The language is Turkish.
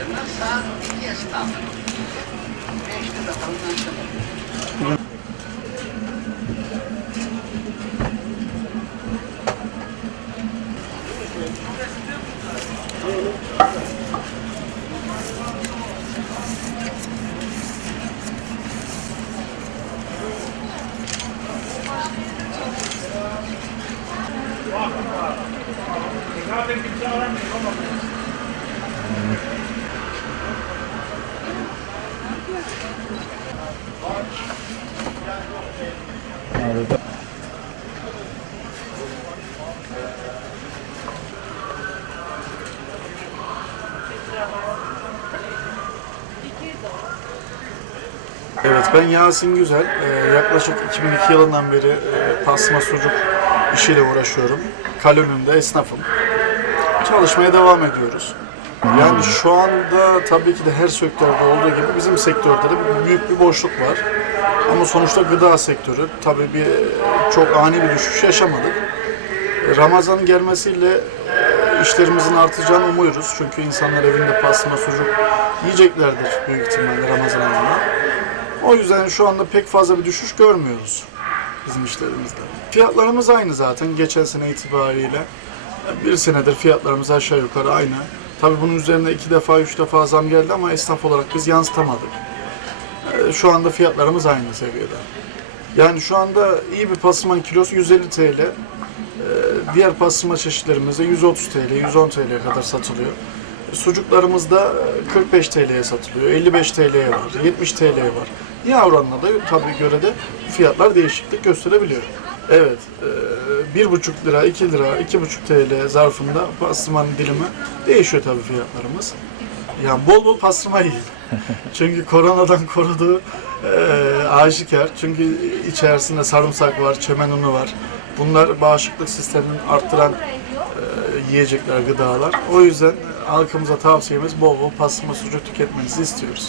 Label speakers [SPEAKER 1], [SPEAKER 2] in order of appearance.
[SPEAKER 1] başlarına saat 2'ye start. 5'te de kalın
[SPEAKER 2] Evet ben Yasin Güzel. Ee, yaklaşık 2002 yılından beri e, pasma sucuk işiyle uğraşıyorum. Kalönünde esnafım. Çalışmaya devam ediyoruz. Yani şu anda tabii ki de her sektörde olduğu gibi bizim sektörde de büyük bir boşluk var. Ama sonuçta gıda sektörü tabii bir çok ani bir düşüş yaşamadık. Ramazan'ın gelmesiyle e, işlerimizin artacağını umuyoruz. Çünkü insanlar evinde pastırma sucuk yiyeceklerdir büyük ihtimalle Ramazan ayında. O yüzden şu anda pek fazla bir düşüş görmüyoruz bizim işlerimizde. Fiyatlarımız aynı zaten geçen sene itibariyle. Bir senedir fiyatlarımız aşağı yukarı aynı. Tabii bunun üzerine iki defa, üç defa zam geldi ama esnaf olarak biz yansıtamadık. Şu anda fiyatlarımız aynı seviyede. Yani şu anda iyi bir pastırmanın kilosu 150 TL. Ee, Diğer pastırma çeşitlerimizde 130 TL, 110 TL'ye kadar satılıyor. Sucuklarımız da e, 45 TL'ye satılıyor, 55 TL'ye var, 70 TL'ye var. Yağ oranına da tabii göre de fiyatlar değişiklik gösterebiliyor. Evet, e, 1,5 lira, 2 lira, 2,5 TL zarfında pastırmanın dilimi değişiyor tabii fiyatlarımız. Yani bol bol pastırma yiyin. Çünkü koronadan koruduğu e, aşikar. Çünkü içerisinde sarımsak var, çemen unu var. Bunlar bağışıklık sistemini arttıran e, yiyecekler, gıdalar. O yüzden halkımıza tavsiyemiz bol bol pastırma sucuk tüketmenizi istiyoruz.